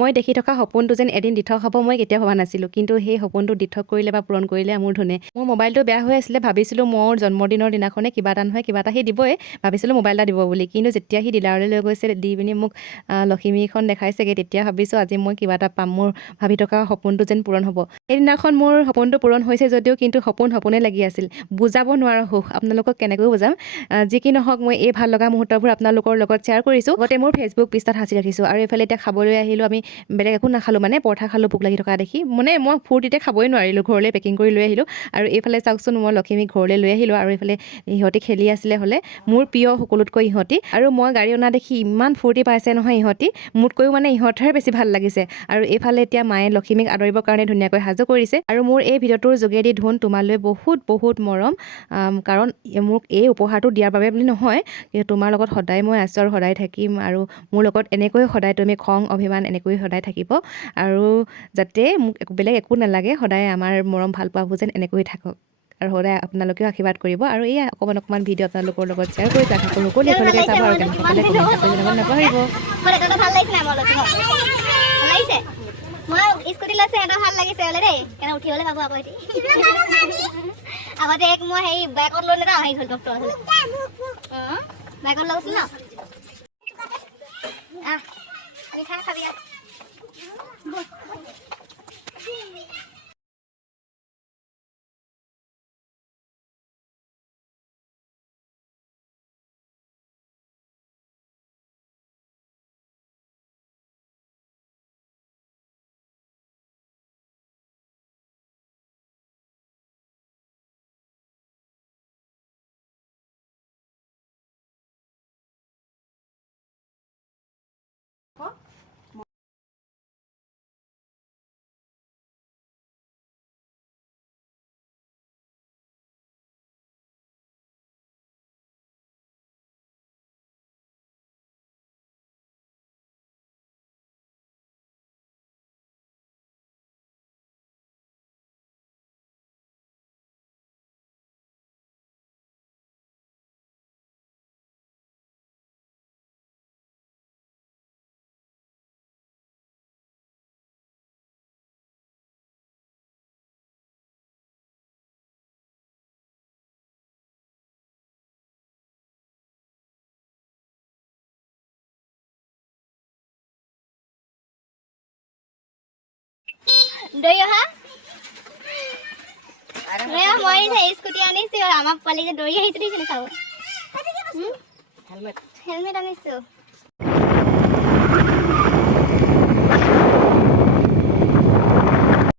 মই দেখি থকা সপোনটো যেন এদিন দিঠক হ'ব মই কেতিয়াও ভবা নাছিলোঁ, কিন্তু সেই সপোনটো দিঠক কৰিলে বা পূৰণ কৰিলে মোৰ ধনে। মোৰ মোবাইলটো বেয়া হৈ আছিলে, ভাবিছিলোঁ মোৰ জন্মদিনৰ দিনাখনে কিবা এটা নহয় কিবা এটা সি দিবই, ভাবিছিলোঁ মোবাইল এটা দিব বুলি। কিন্তু যেতিয়া সি ডিলাৰলৈ লৈ গৈছে, দি পিনি মোক লখিমীখন দেখাইছেগৈ, তেতিয়া ভাবিছোঁ আজি মই কিবা এটা পাম, মোৰ ভাবি থকা সপোনটো যেন পূৰণ হ'ব। সেইদিনাখন মোৰ সপোনটো পূৰণ হৈছে যদিও কিন্তু সপোনেই লাগি আছিল। বুজাব নোৱাৰা সুখ, আপোনালোকক কেনেকৈ বুজাম। যি কি নহওক, মই এই ভাল লগা মুহূৰ্তবোৰ আপোনালোকৰ লগত শ্বেয়াৰ কৰিছোঁ। লগতে মোৰ ফেচবুক পৃষ্ঠাত সাঁচি ৰাখিছোঁ। আৰু এইফালে এতিয়া খাবলৈ আহিলোঁ, আমি বেলেগ একো নাখালোঁ, মানে পৰঠা খালোঁ ভোক লাগি থকা দেখি। মানে মই ফূৰ্তিতে খাবই নোৱাৰিলোঁ, ঘৰলৈ পেকিং কৰি লৈ আহিলোঁ। আৰু এইফালে চাওকচোন, মই লখিমীক ঘৰলৈ লৈ আহিলোঁ, আৰু এইফালে ইহঁতি খেলি আছিলে হ'লে, মোৰ প্ৰিয় সকলোতকৈ ইহঁতি। আৰু মই গাড়ী অনা দেখি ইমান ফূৰ্তি পাইছে নহয় ইহঁতি, মোতকৈও মানে ইহঁতৰহে বেছি ভাল লাগিছে। আৰু এইফালে এতিয়া মায়ে লখিমীক আদৰিবৰ কাৰণে ধুনীয়াকৈ সাজু কৰিছে। আৰু মোৰ এই ভিডিঅ'টোৰ যোগেদি ধুন তোমালৈ বহুত বহুত মৰম, কাৰণ মোক এই উপহাৰটো দিয়াৰ বাবে বুলি নহয়, কিন্তু তোমাৰ লগত সদায় মই আছোঁ আৰু সদায় থাকিম। আৰু মোৰ লগত এনেকৈ সদায় তুমি খং অভিমান এনেকৈ সদায় থাকিব, আৰু যাতে মোক বেলেগ একো নালাগে, সদায় আমাৰ মৰম ভাল পোৱাবোৰ যেন এনেকৈ থাকক। আৰু সদায় আপোনালোকেও আশীৰ্বাদ কৰিব। আৰু এই অকণমান ভিডিঅ' আপোনালোকৰ লগত শ্বেয়াৰ কৰিছোঁ, আশা কৰোঁ সকলোৱে একেলগে চাব আৰু কেনেকৈ পালে কমেণ্ট কৰি জনাব নাপাহৰিব। মই স্কুটি লৈছে, এটা ভাল লাগিছে বোলে দেই, কেনে উঠিবলৈ পাব আকৌ এটি। আগতে এক মই হেৰি বাইকত লৈ নাযাওঁ, হেৰি হ'ল ডক্টৰ আছিলে, বাইকত লৈছিল ন। মিঠা খাবি। দৈ অহা মই স্কুটি আনিছো, আমাৰ পোৱালি যে দৌৰি আহিছে দেখিছে চাব। হেলমেট আনিছো।